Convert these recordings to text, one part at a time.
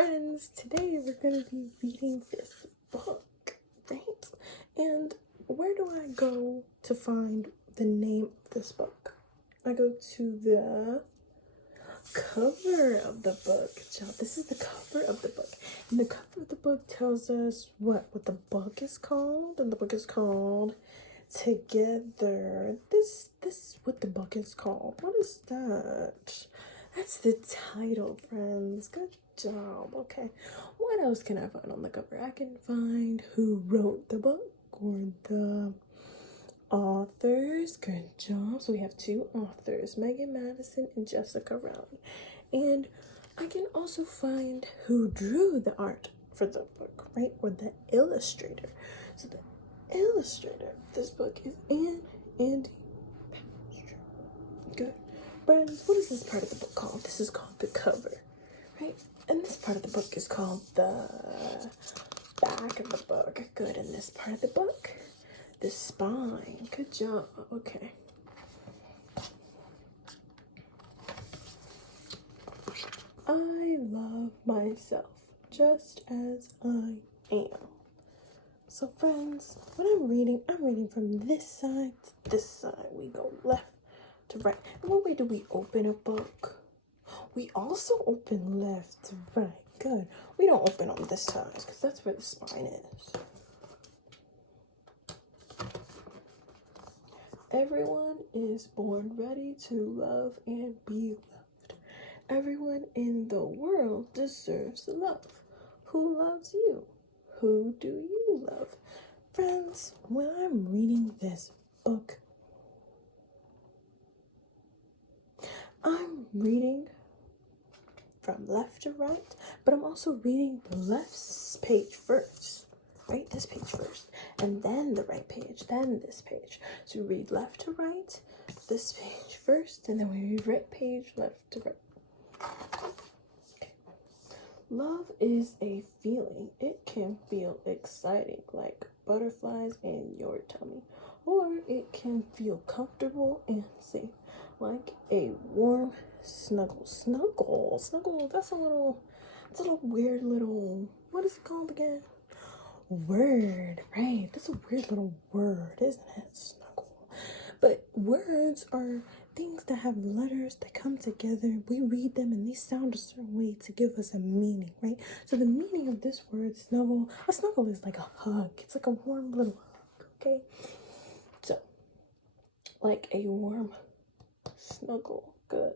friends, today we're going to be reading this book, right? And where do I go to find the name of this book? I go to the cover of the book. Child, this is the cover of the book. And the cover of the book tells us what the book is called. And the book is called Together. This what the book is called. What is that? That's the title, friends. Good job. Okay. What else can I find on the cover? I can find who wrote the book or the authors. Good job. So we have two authors, Megan Madison and Jessica Rowley. And I can also find who drew the art for the book, right? Or the illustrator. So the illustrator of this book is Andy Pastor. Good. Friends, what is this part of the book called? This is called the cover, right? And this part of the book is called the back of the book. Good. And this part of the book, the spine. Good job. Okay. I love myself just as I am. So friends, when I'm reading from this side to this side. We go left to right. And what way do we open a book? We also open left to right. Good. We don't open on this side because that's where the spine is. Everyone is born ready to love and be loved. Everyone in the world deserves love. Who loves you? Who do you love? Friends, when I'm reading this book, I'm reading from left to right, but I'm also reading the left page first, right? This page first, and then the right page, then this page. So we read left to right, this page first, and then we read right page, left to right. Okay. Love is a feeling. It can feel exciting, like butterflies in your tummy, or it can feel comfortable and safe, like a warm snuggle. That's a little weird little, what is it called again? Word, right? That's a weird little word, isn't it? Snuggle. But words are things that have letters that come together. We read them and they sound a certain way to give us a meaning, right? So the meaning of this word, snuggle, a snuggle is like a hug. It's like a warm little hug, okay? So, like a warm snuggle. Good.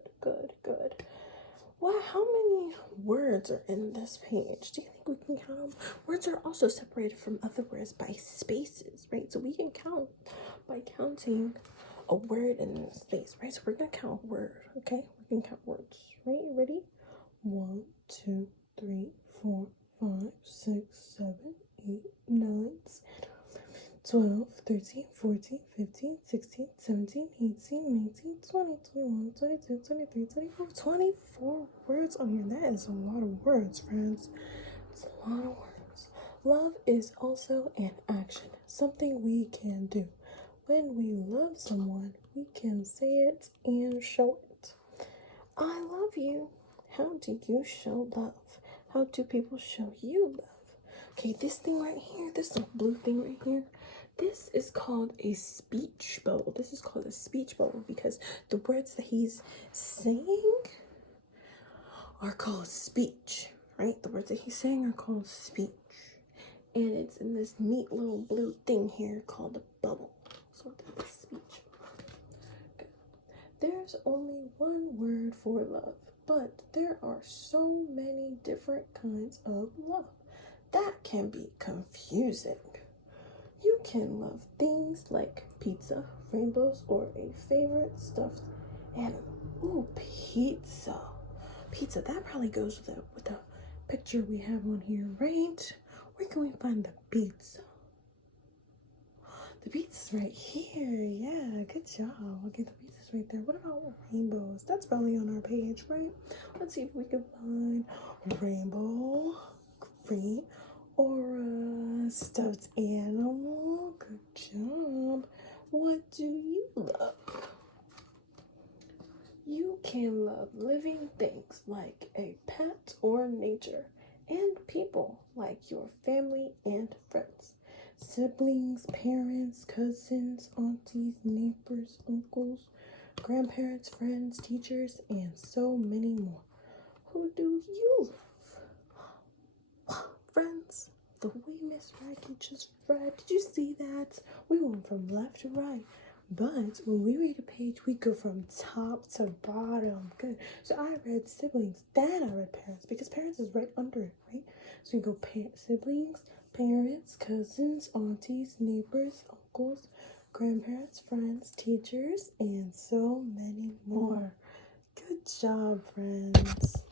Well, how many words are in this page? Do you think we can count them? Words are also separated from other words by spaces, right? So we can count by counting a word in a space, right? So we're gonna count a word, okay? We can count words, right? You ready? 1, 2, 3, 4, 5, 6, 7, 8, 9, 10, 12, 13, 14, 15, 16, 17, 18, 19, 20, 21, 22, 23, 24, 24 words on here. That is a lot of words, friends. It's a lot of words. Love is also an action, something we can do. When we love someone, we can say it and show it. I love you. How do you show love? How do people show you love? Okay, this thing right here, this little blue thing right here, this is called a speech bubble. This is called a speech bubble because the words that he's saying are called speech, right? The words that he's saying are called speech. And it's in this neat little blue thing here called a bubble. So that's a speech. Okay. There's only one word for love, but there are so many different kinds of love. That can be confusing. You can love things like pizza, rainbows, or a favorite stuffed animal. Ooh, pizza. Pizza, that probably goes with the picture we have on here, right? Where can we find the pizza? The pizza's right here. Yeah, good job. Okay, the pizza's right there. What about rainbows? That's probably on our page, right? Let's see if we can find rainbow, green, or a stuffed animal. Good job. What do you love? You can love living things like a pet or nature, and people like your family and friends, siblings, parents, cousins, aunties, neighbors, uncles, grandparents, friends, teachers, and so many more. Who do you love? Friends, the way Miss Raggy just read, did you see that? We went from left to right. But when we read a page, we go from top to bottom. Good. So I read siblings, then I read parents, because parents is right under it, right? So we go siblings, parents, cousins, aunties, neighbors, uncles, grandparents, friends, teachers, and so many more. Good job, friends.